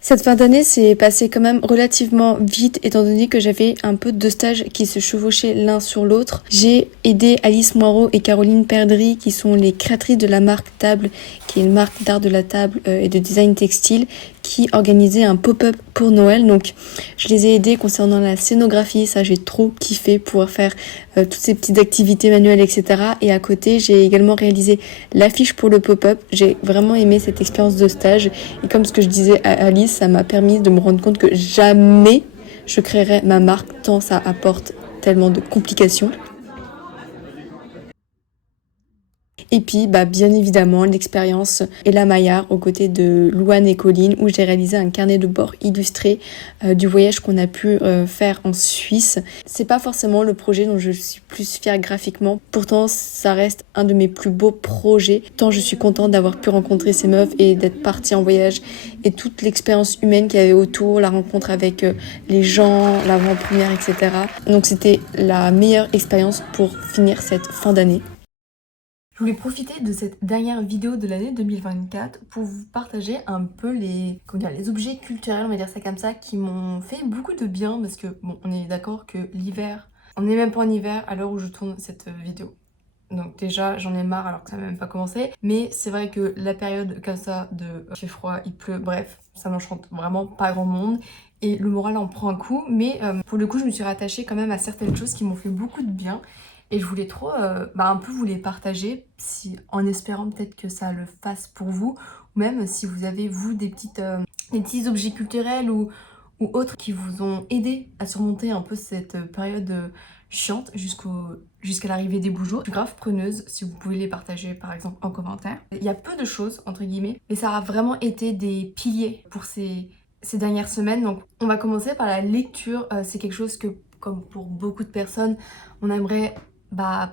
Cette fin d'année s'est passée quand même relativement vite étant donné que j'avais un peu deux stages qui se chevauchaient l'un sur l'autre. J'ai aidé Alice Moirot et Caroline Perdry qui sont les créatrices de la marque Table, qui est une marque d'art de la table et de design textile, qui organisait un pop-up pour Noël. Donc je les ai aidés concernant la scénographie, ça j'ai trop kiffé pouvoir faire toutes ces petites activités manuelles, etc. Et à côté j'ai également réalisé l'affiche pour le pop-up. J'ai vraiment aimé cette expérience de stage et comme ce que je disais à Alice, ça m'a permis de me rendre compte que jamais je créerais ma marque tant ça apporte tellement de complications. Et puis, bien évidemment, l'expérience Ella Maillard aux côtés de Louane et Colline où j'ai réalisé un carnet de bord illustré du voyage qu'on a pu faire en Suisse. C'est pas forcément le projet dont je suis plus fière graphiquement. Pourtant, ça reste un de mes plus beaux projets. Tant je suis contente d'avoir pu rencontrer ces meufs et d'être partie en voyage et toute l'expérience humaine qu'il y avait autour, la rencontre avec les gens, l'avant-première, etc. Donc c'était la meilleure expérience pour finir cette fin d'année. Je voulais profiter de cette dernière vidéo de l'année 2024 pour vous partager un peu les objets culturels, on va dire ça comme ça, qui m'ont fait beaucoup de bien parce que, bon, on est d'accord que l'hiver, on n'est même pas en hiver à l'heure où je tourne cette vidéo. Donc déjà, j'en ai marre alors que ça n'a même pas commencé. Mais c'est vrai que la période comme ça de il fait froid, il pleut, bref, ça n'enchante vraiment pas grand monde. Et le moral en prend un coup. Mais pour le coup, je me suis rattachée quand même à certaines choses qui m'ont fait beaucoup de bien. Et je voulais trop un peu vous les partager, en espérant peut-être que ça le fasse pour vous. Ou même si vous avez, vous, des petits objets culturels ou autres qui vous ont aidé à surmonter un peu cette période chiante jusqu'à l'arrivée des beaux jours. Je suis grave preneuse si vous pouvez les partager par exemple en commentaire. Il y a peu de choses entre guillemets, mais ça a vraiment été des piliers pour ces dernières semaines. Donc on va commencer par la lecture. C'est quelque chose que, comme pour beaucoup de personnes, on aimerait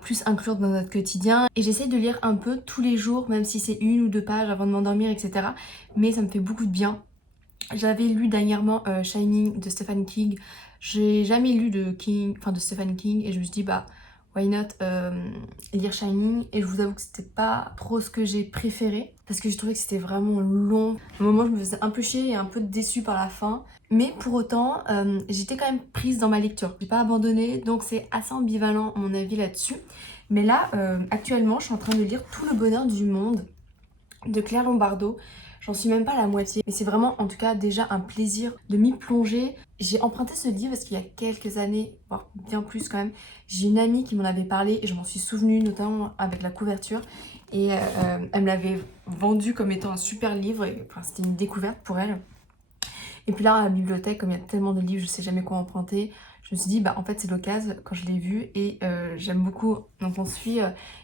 plus inclure dans notre quotidien. Et j'essaie de lire un peu tous les jours, même si c'est 1 ou 2 pages avant de m'endormir, etc. Mais ça me fait beaucoup de bien. J'avais lu dernièrement Shining de Stephen King. J'ai jamais lu de Stephen King et je me suis dit why not lire Shining. Et je vous avoue que c'était pas trop ce que j'ai préféré parce que je trouvais que c'était vraiment long. À un moment je me faisais un peu chier et un peu déçue par la fin. Mais pour autant j'étais quand même prise dans ma lecture. J'ai pas abandonné, donc c'est assez ambivalent mon avis là-dessus. Mais là actuellement je suis en train de lire Tout le bonheur du monde de Claire Lombardo. J'en suis même pas à la moitié. Mais c'est vraiment, en tout cas, déjà un plaisir de m'y plonger. J'ai emprunté ce livre parce qu'il y a quelques années, voire bien plus quand même, j'ai une amie qui m'en avait parlé et je m'en suis souvenue, notamment avec la couverture. Et elle me l'avait vendu comme étant un super livre. C'était une découverte pour elle. Et puis là, à la bibliothèque, comme il y a tellement de livres, je sais jamais quoi emprunter. Je me suis dit, en fait, c'est l'occasion quand je l'ai vu et j'aime beaucoup. Donc, on suit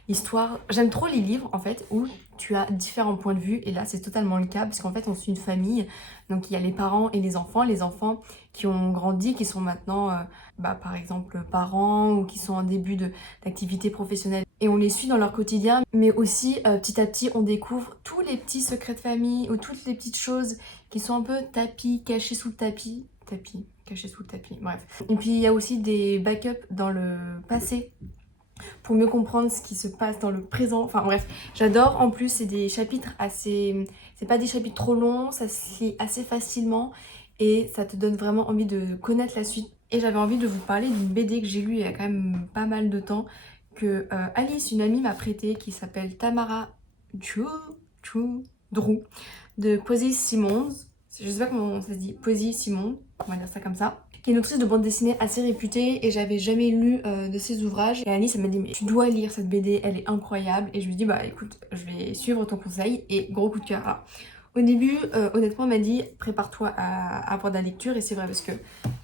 l'histoire. J'aime trop les livres, en fait, où tu as différents points de vue. Et là, c'est totalement le cas, parce qu'en fait, on suit une famille. Donc, il y a les parents et les enfants. Les enfants qui ont grandi, qui sont maintenant, par exemple, parents ou qui sont en début d'activité professionnelle. Et on les suit dans leur quotidien. Mais aussi, petit à petit, on découvre tous les petits secrets de famille ou toutes les petites choses qui sont un peu cachés sous le tapis. Caché sous le tapis, bref. Et puis il y a aussi des backups dans le passé pour mieux comprendre ce qui se passe dans le présent. Enfin bref, j'adore. En plus, c'est des chapitres assez... C'est pas des chapitres trop longs, ça se lit assez facilement et ça te donne vraiment envie de connaître la suite. Et j'avais envie de vous parler d'une BD que j'ai lue il y a quand même pas mal de temps, que Alice, une amie, m'a prêté, qui s'appelle Tamara Drew de Posy Simmonds. Je sais pas comment ça se dit, Posy Simmonds, on va dire ça comme ça, qui est une autrice de bande dessinée assez réputée et j'avais jamais lu de ses ouvrages. Et Alice, elle m'a dit mais tu dois lire cette BD, elle est incroyable. Et je me dis écoute, je vais suivre ton conseil et gros coup de cœur. Alors, au début, honnêtement, elle m'a dit prépare-toi à avoir de la lecture et c'est vrai parce que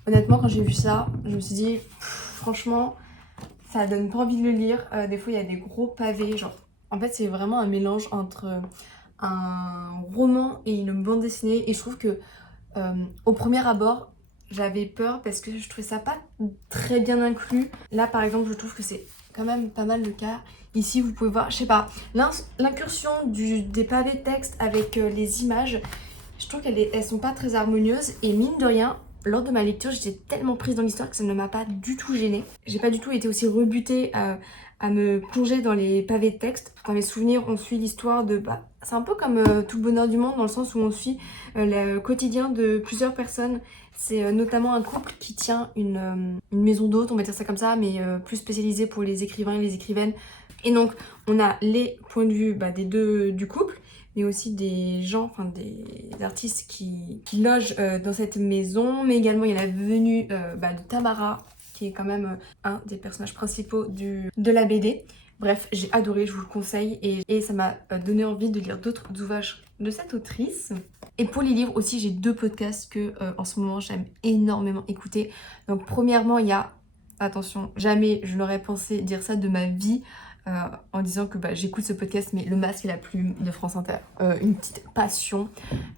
honnêtement quand j'ai vu ça, je me suis dit franchement, ça donne pas envie de le lire. Des fois il y a des gros pavés, genre En fait, c'est vraiment un mélange entre un roman et une bande dessinée. Et je trouve que au premier abord, j'avais peur parce que je trouvais ça pas très bien inclus. Là, par exemple, je trouve que c'est quand même pas mal le cas. Ici, vous pouvez voir, je sais pas, l'incursion des pavés de texte avec les images, je trouve elles sont pas très harmonieuses. Et mine de rien, lors de ma lecture, j'étais tellement prise dans l'histoire que ça ne m'a pas du tout gênée. J'ai pas du tout été aussi rebutée à me plonger dans les pavés de texte. Dans mes souvenirs, on suit l'histoire de... c'est un peu comme Tout le bonheur du monde, dans le sens où on suit le quotidien de plusieurs personnes. C'est notamment un couple qui tient une maison d'hôtes, on va dire ça comme ça, mais plus spécialisée pour les écrivains et les écrivaines. Et donc, on a les points de vue des deux du couple, mais aussi des gens, enfin des artistes qui logent dans cette maison. Mais également, il y a la venue de Tamara, qui est quand même un des personnages principaux de la BD. Bref, j'ai adoré, je vous le conseille, et ça m'a donné envie de lire d'autres ouvrages de cette autrice. Et pour les livres aussi, j'ai 2 podcasts que en ce moment j'aime énormément écouter. Donc premièrement, il y a, attention, jamais je n'aurais pensé dire ça de ma vie, en disant que j'écoute ce podcast, mais Le Masque et la Plume de France Inter. Une petite passion,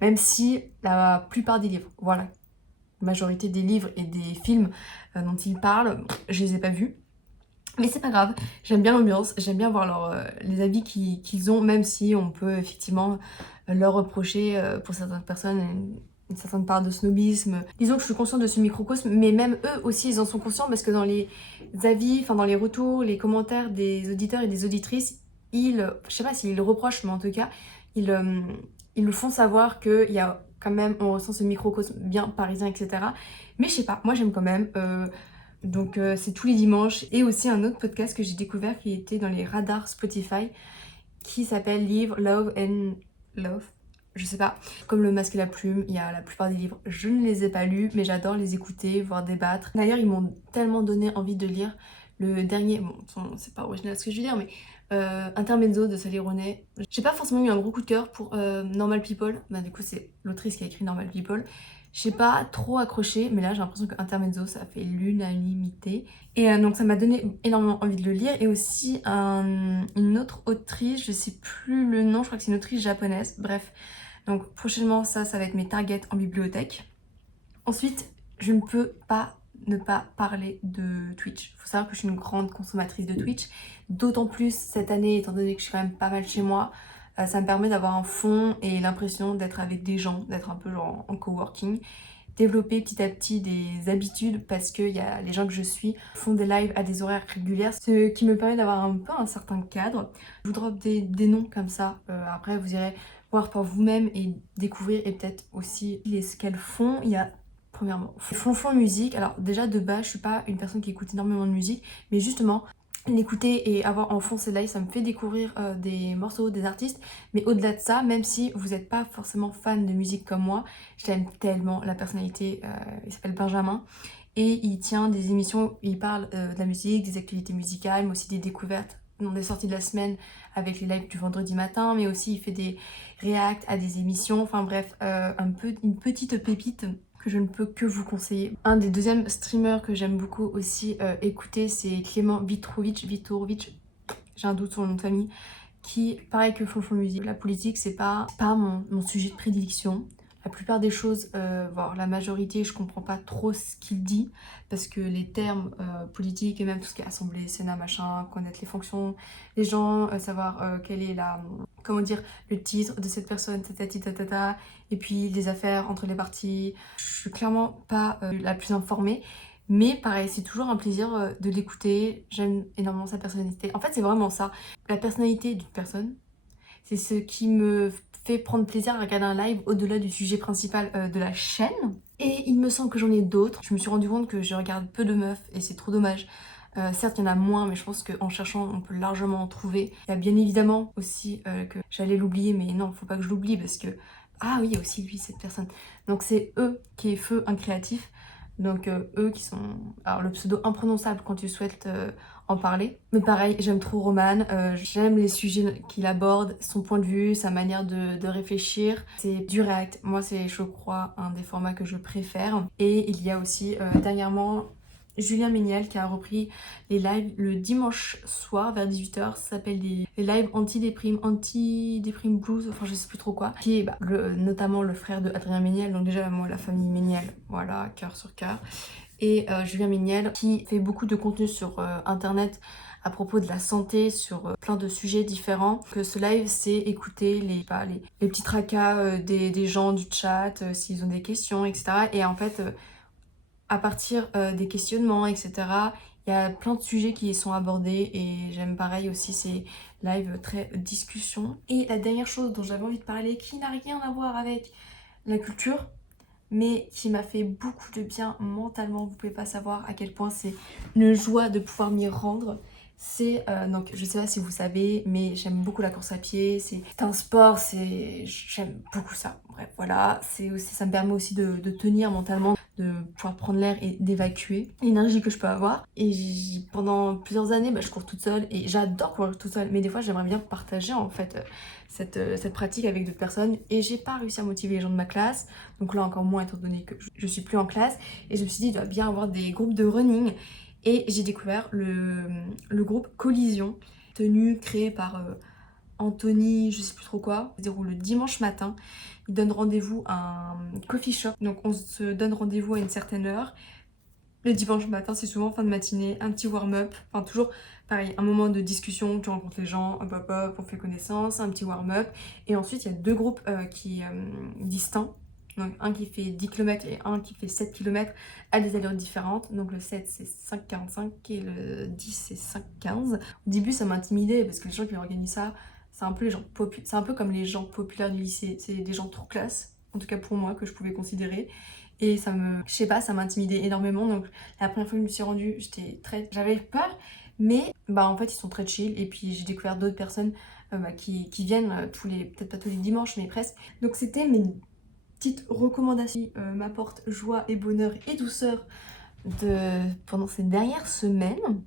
même si la plupart des livres, voilà, la majorité des livres et des films dont ils parlent, je les ai pas vus. Mais c'est pas grave, j'aime bien l'ambiance, j'aime bien voir les avis qu'ils ont, même si on peut effectivement leur reprocher pour certaines personnes une certaine part de snobisme. Disons que je suis consciente de ce microcosme, mais même eux aussi ils en sont conscients, parce que dans les avis, enfin dans les retours, les commentaires des auditeurs et des auditrices, je sais pas s'ils le reprochent, mais en tout cas, ils le font savoir qu'il y a quand même, on ressent ce microcosme bien parisien, etc. Mais je sais pas, moi j'aime quand même. Donc c'est tous les dimanches. Et aussi un autre podcast que j'ai découvert qui était dans les radars Spotify, qui s'appelle Live, Love and Love. Je sais pas. Comme Le Masque et la Plume, il y a la plupart des livres, je ne les ai pas lus, mais j'adore les écouter, voir débattre. D'ailleurs, ils m'ont tellement donné envie de lire le dernier, bon, c'est pas original ce que je veux dire, mais Intermezzo de Sally Rooney. J'ai pas forcément eu un gros coup de cœur pour Normal People. Du coup, c'est l'autrice qui a écrit Normal People. J'ai pas trop accroché, mais là j'ai l'impression que Intermezzo ça fait l'unanimité. Et donc ça m'a donné énormément envie de le lire. Et aussi une autre autrice, je sais plus le nom, je crois que c'est une autrice japonaise. Bref, donc prochainement ça va être mes targets en bibliothèque. Ensuite, je ne peux pas ne pas parler de Twitch. Il faut savoir que je suis une grande consommatrice de Twitch, d'autant plus cette année, étant donné que je suis quand même pas mal chez moi. Ça me permet d'avoir un fond et l'impression d'être avec des gens, d'être un peu genre en coworking, développer petit à petit des habitudes, parce que les gens que je suis font des lives à des horaires réguliers, ce qui me permet d'avoir un peu un certain cadre. Je vous drop des noms comme ça, après vous irez voir par vous-même et découvrir, et peut-être aussi ce qu'elles font. Il y a premièrement Flonflon Musique. Alors déjà de base je suis pas une personne qui écoute énormément de musique, mais justement l'écouter et avoir en fond ces lives, ça me fait découvrir des morceaux, des artistes. Mais au-delà de ça, même si vous n'êtes pas forcément fan de musique comme moi, j'aime tellement la personnalité. Il s'appelle Benjamin et il tient des émissions où il parle de la musique, des actualités musicales, mais aussi des découvertes, des sorties de la semaine avec les lives du vendredi matin, mais aussi il fait des réacts à des émissions. Enfin bref, une petite pépite que je ne peux que vous conseiller. Un des deuxièmes streamers que j'aime beaucoup aussi écouter, c'est Clément Vitorovic, j'ai un doute sur le nom de famille, qui, pareil que Flonflon Musique, la politique c'est pas mon sujet de prédilection. La plupart des choses, voire la majorité, je comprends pas trop ce qu'il dit, parce que les termes politiques et même tout ce qui est Assemblée, Sénat, machin, connaître les fonctions des gens, savoir quelle est le titre de cette personne, tatati tatata, et puis les affaires entre les partis. Je suis clairement pas la plus informée, mais pareil, c'est toujours un plaisir de l'écouter. J'aime énormément sa personnalité. En fait, c'est vraiment ça. La personnalité d'une personne, c'est ce qui me fait prendre plaisir à regarder un live au-delà du sujet principal de la chaîne. Et il me semble que j'en ai d'autres. Je me suis rendu compte que je regarde peu de meufs et c'est trop dommage. Certes, il y en a moins, mais je pense qu'en cherchant, on peut largement en trouver. Il y a bien évidemment aussi que j'allais l'oublier, mais non, faut pas que je l'oublie parce que... Ah oui, il y a aussi lui, cette personne. Donc c'est eux qui est Feu, un créatif. Donc eux qui sont... Alors le pseudo imprononçable quand tu souhaites en parler. Mais pareil, j'aime trop Roman, j'aime les sujets qu'il aborde, son point de vue, sa manière de réfléchir. C'est du react, moi c'est je crois un des formats que je préfère. Et il y a aussi dernièrement Julien Méniel qui a repris les lives le dimanche soir vers 18h. Ça s'appelle les lives anti-déprime blues, enfin je sais plus trop quoi. Qui est notamment le frère de Adrien Méniel, donc déjà moi la famille Méniel, voilà, cœur sur cœur. Et Julien Méniel qui fait beaucoup de contenu sur internet à propos de la santé, sur plein de sujets différents. Que ce live, c'est écouter les petits tracas des gens du chat, s'ils ont des questions, etc. Et en fait, à partir des questionnements, etc., il y a plein de sujets qui y sont abordés et j'aime pareil aussi ces lives très discussion. Et la dernière chose dont j'avais envie de parler, qui n'a rien à voir avec la culture, mais qui m'a fait beaucoup de bien mentalement, vous pouvez pas savoir à quel point c'est une joie de pouvoir m'y rendre. C'est donc je sais pas si vous savez, mais j'aime beaucoup la course à pied, c'est un sport, j'aime beaucoup ça. Bref, voilà, c'est aussi, ça me permet aussi de tenir mentalement, de pouvoir prendre l'air et d'évacuer l'énergie que je peux avoir. Et pendant plusieurs années, je cours toute seule et j'adore courir toute seule, mais des fois j'aimerais bien partager en fait cette pratique avec d'autres personnes et j'ai pas réussi à motiver les gens de ma classe, donc là encore moins étant donné que je suis plus en classe, et je me suis dit il doit bien avoir des groupes de running. Et j'ai découvert le groupe Collision, créé par Anthony, je sais plus trop quoi. Il se déroule le dimanche matin. Il donne rendez-vous à un coffee shop. Donc on se donne rendez-vous à une certaine heure. Le dimanche matin, c'est souvent fin de matinée, un petit warm-up. Enfin toujours pareil, un moment de discussion, tu rencontres les gens, hop hop hop, on fait connaissance, un petit warm-up. Et ensuite, il y a deux groupes distincts. Donc un qui fait 10 km et un qui fait 7 km à des allures différentes. Donc le 7 c'est 5,45 et le 10 c'est 5,15. Au début ça m'intimidait parce que les gens qui organisent ça, c'est un peu c'est un peu comme les gens populaires du lycée. C'est des gens trop classe, en tout cas pour moi, que je pouvais considérer. Et je sais pas, ça m'intimidait énormément. Donc la première fois que je me suis rendue, j'avais peur. Mais en fait ils sont très chill. Et puis j'ai découvert d'autres personnes qui viennent peut-être pas tous les dimanches mais presque. Donc c'était mes petite recommandation qui m'apporte joie et bonheur et douceur pendant ces dernières semaines.